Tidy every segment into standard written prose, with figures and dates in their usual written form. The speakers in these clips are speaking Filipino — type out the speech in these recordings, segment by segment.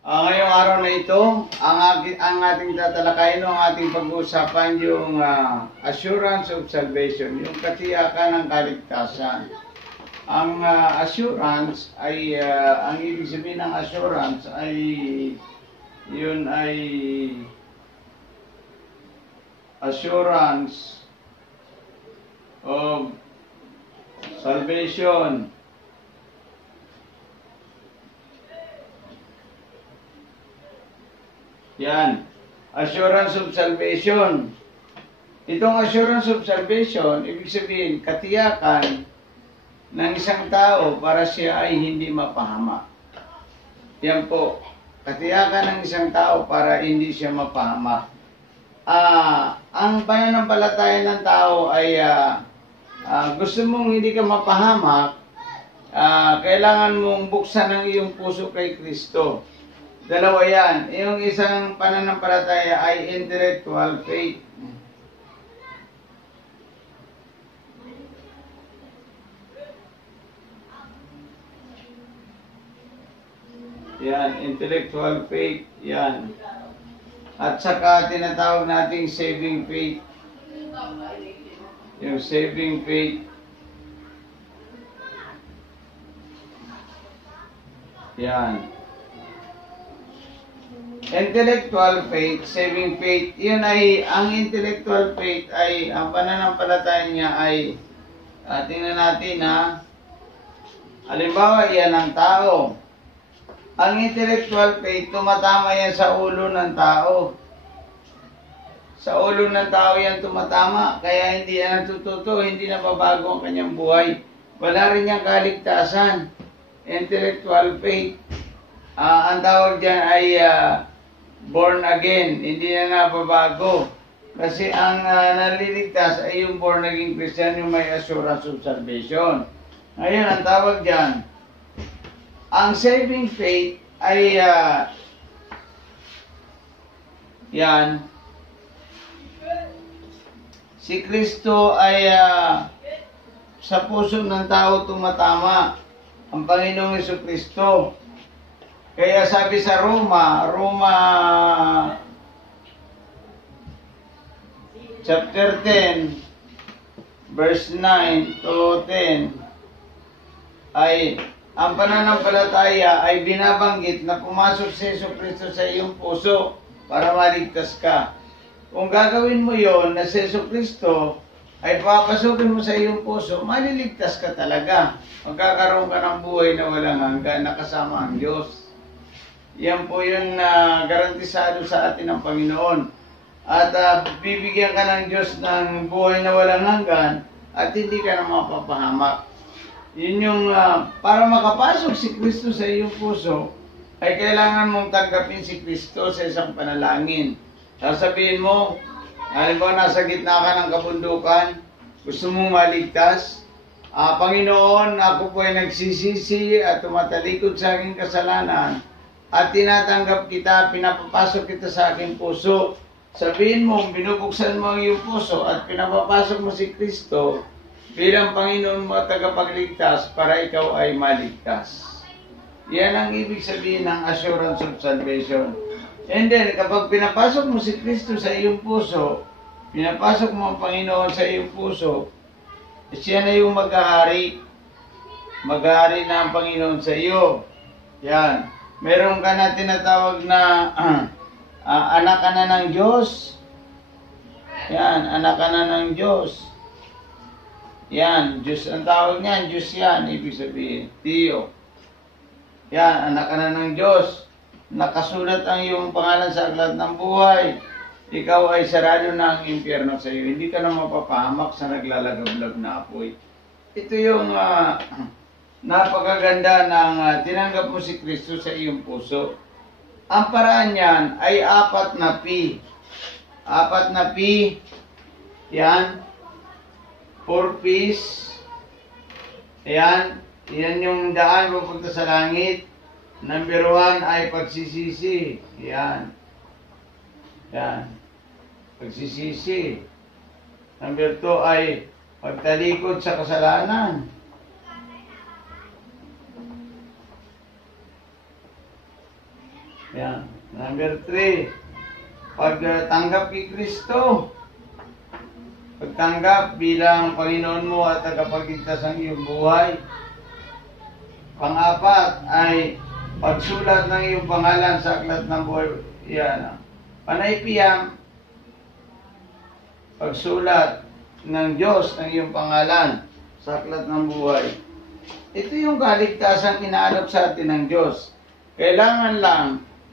Ngayong araw na ito, ang ating tatalakayin, ang ating pag-uusapan yung assurance of salvation, yung katiyakan ng kaligtasan. Ang assurance ay, ang ibig sabihin ng assurance ay, yun ay assurance of salvation. Yan. Assurance of salvation. Itong assurance of salvation, ibig sabihin, katiyakan ng isang tao para siya ay hindi mapahamak. Yan po. Katiyakan ng isang tao para hindi siya mapahamak. Ang pananampalataya ng tao ay gusto mong hindi ka mapahamak, kailangan mong buksan ang iyong puso kay Kristo. Dalawa yan. Yung isang pananampalataya ay intellectual faith. Yan, intellectual faith. Yan. At saka tinatawag nating saving faith. Yung saving faith. Yan. Intellectual faith, saving faith, yun ay, ang intellectual faith ay, ang pananampalataya niya ay, tingnan natin halimbawa yan ang tao. Ang intellectual faith, tumatama yan sa ulo ng tao. Sa ulo ng tao yan tumatama, kaya hindi yan natututo, hindi nababago ang kanyang buhay. Wala rin niyang kaligtasan. Intellectual faith. Ang tawag dyan ay, born again, hindi na nababago. Kasi ang naliligtas ay yung born again Christian, yung may assurance of salvation. Ngayon, ang tawag dyan, ang saving faith ay, yan, si Kristo ay sa puso ng tao tumatama, ang Panginoong Jesucristo. Kaya sabi sa Roma chapter 10, verse 9 to 10, ay ang pananampalataya ay binabanggit na pumasok si Jesucristo sa iyong puso para maligtas ka. Kung gagawin mo yon na si Jesucristo ay papasukin mo sa iyong puso, maliligtas ka talaga. Magkakaroon ka ng buhay na walang hanggan na kasama ang Diyos. Yan po yun na garantisado sa atin ng Panginoon. At bibigyan ka ng Diyos ng buhay na walang hanggan at hindi ka na mapapahamak. Yun yung para makapasok si Kristo sa iyong puso, ay kailangan mong tanggapin si Kristo sa isang panalangin. Sasabihin mo, halimbawa nasa gitna ka ng kabundukan, gusto mong maligtas, Panginoon, ako po ay nagsisisi at tumatalikod sa aking kasalanan, at tinatanggap kita, pinapapasok kita sa aking puso. Sabihin mo, binubuksan mo ang iyong puso at pinapapasok mo si Kristo bilang Panginoon mo at tagapagligtas para ikaw ay maligtas. Yan ang ibig sabihin ng assurance of salvation. And then, kapag pinapasok mo si Kristo sa iyong puso, pinapasok mo ang Panginoon sa iyong puso, siya na yung mag-ahari. Mag-ahari na ang Panginoon sa iyo. Yan. Meron ka na tinatawag na anak ka na ng Diyos. Yan, anak ka na ng Diyos. Yan, Diyos ang tawag niyan, Diyos yan, ibig sabihin, Tiyo. Yan, anak ka na ng Diyos. Nakasulat ang iyong pangalan sa aklat ng buhay. Ikaw ay sarado na ang impyerno sa iyo. Hindi ka na mapapahamak sa naglalagablag na apoy. Ito yung napakaganda ng tinanggap mo si Kristo sa iyong puso. Ang paraan niyan ay 4 na P. 4 na P. Yan. 4 P's. Yan. Yan yung daan papunta sa langit. Number 1 ay pagsisisi. Yan. Yan. Pagsisisi. Number 2 ay pagtalikod sa kasalanan. Yan. Number 3, pagtanggap kay Kristo. Pagtanggap bilang Panginoon mo at tagapagligtas ng iyong buhay. Pang-apat ay pagsulat ng iyong pangalan sa aklat ng buhay. Yan. Panaypiyang, pagsulat ng Diyos ng iyong pangalan sa aklat ng buhay. Ito yung kaligtasan inaanap sa atin ng Diyos. Kailangan lang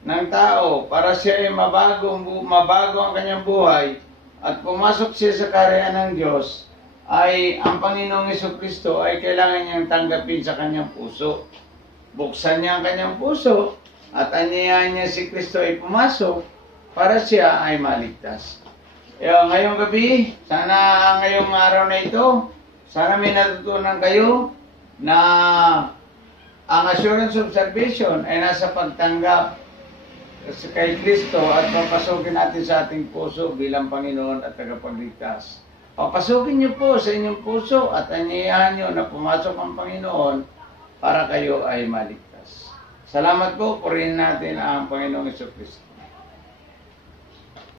ng tao para siya ay mabago ang kanyang buhay at pumasok siya sa kaharian ng Diyos, ay ang Panginoong Jesucristo ay kailangan niyang tanggapin sa kanyang puso. Buksan niya ang kanyang puso at anyayahan niya si Kristo ay pumasok para siya ay maligtas. Ngayong gabi, sana ngayong araw na ito, sana may natutunan kayo na ang assurance of salvation ay nasa pagtanggap kay Kristo at papasukin natin sa ating puso bilang Panginoon at tagapagligtas. Papasukin niyo po sa inyong puso at anyayahan niyo na pumasok ang Panginoon para kayo ay maligtas. Salamat po, purihin natin ang Panginoong Jesucristo.